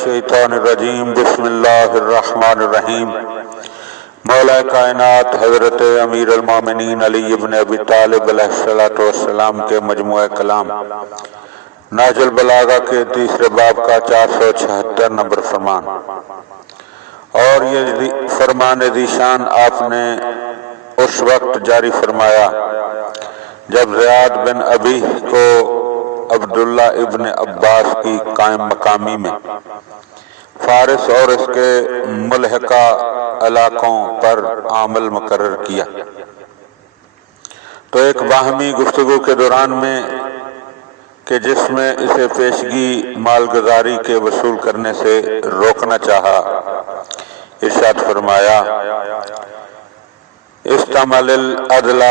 الشیطان الرجیم بسم اللہ الرحمن الرحیم۔ مولا کائنات حضرت امیر المومنین علی ابن ابی طالب علیہ السلام کے مجموعہ کلام نہج البلاغہ کے تیسرے باب کا 476 نمبر فرمان، اور یہ فرمان ذیشان آپ نے اس وقت جاری فرمایا جب زیاد بن ابی کو عبداللہ ابن عباس کی قائم مقامی میں فارس اور اس کے ملحقہ علاقوں پر عامل مقرر کیا، تو ایک باہمی گفتگو کے دوران میں کہ جس میں اسے پیشگی مالگزاری کے وصول کرنے سے روکنا چاہا، ارشاد فرمایا استعمل العدل،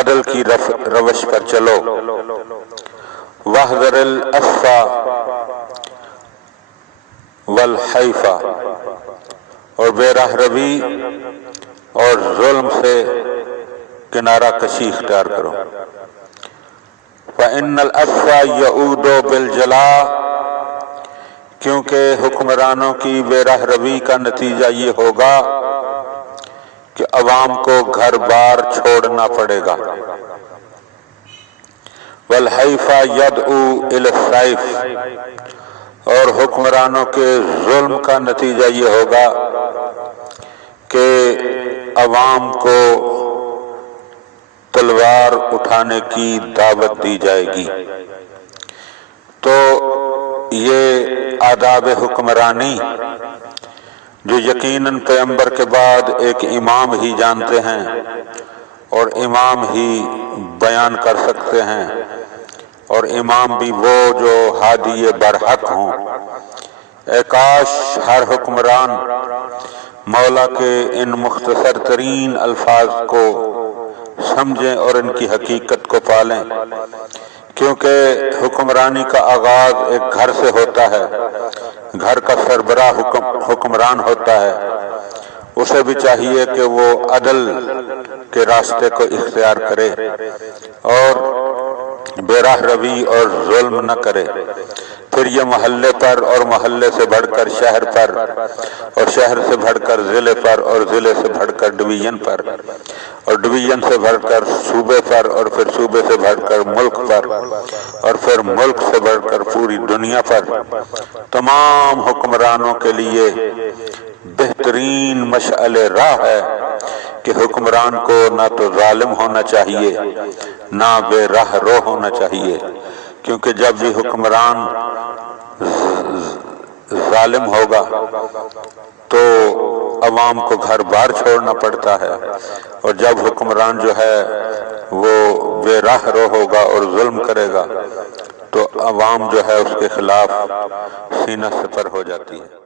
عدل کی روش پر چلو، واحذر الاسفا والحیفا، اور بے راہ روی اور ظلم سے کنارہ کشی اختیار کرو۔ فَإِنَّ الْأَسْفَ يَعُودُ بِالْجَلَاءِ، کیونکہ حکمرانوں کی بے راہ روی کا نتیجہ یہ ہوگا کہ عوام کو گھر بار چھوڑنا پڑے گا۔ وَالْحَيْفَ يَدْعُو إِلَى السَّيْفِ، اور حکمرانوں کے ظلم کا نتیجہ یہ ہوگا کہ عوام کو تلوار اٹھانے کی دعوت دی جائے گی۔ تو یہ آداب حکمرانی جو یقیناً پیغمبر کے بعد ایک امام ہی جانتے ہیں اور امام ہی بیان کر سکتے ہیں، اور امام بھی وہ جو ہادی برحق ہوں۔ اے کاش ہر حکمران مولا کے ان مختصر ترین الفاظ کو سمجھیں اور ان کی حقیقت کو پالیں، کیونکہ حکمرانی کا آغاز ایک گھر سے ہوتا ہے، گھر کا سربراہ حکمران ہوتا ہے، اسے بھی چاہیے کہ وہ عدل کے راستے کو اختیار کرے اور بے راہ روی اور ظلم نہ کرے، پھر یہ محلے پر اور محلے سے بڑھ کر شہر پر اور شہر سے بڑھ کر ضلع پر اور ضلع سے بڑھ کر ڈویژن پر اور ڈویژن سے بڑھ کر صوبے پر اور پھر صوبے سے بڑھ کر ملک پر اور پھر ملک سے بڑھ کر پوری دنیا پر تمام حکمرانوں کے لیے بہترین مشعل راہ ہے کہ حکمران کو نہ تو ظالم ہونا چاہیے نہ بے راہ رو ہونا چاہیے، کیونکہ جب بھی حکمران ظالم ہوگا تو عوام کو گھر بار چھوڑنا پڑتا ہے، اور جب حکمران جو ہے وہ بے راہ رو ہوگا اور ظلم کرے گا تو عوام جو ہے اس کے خلاف سینہ سپر ہو جاتی ہے۔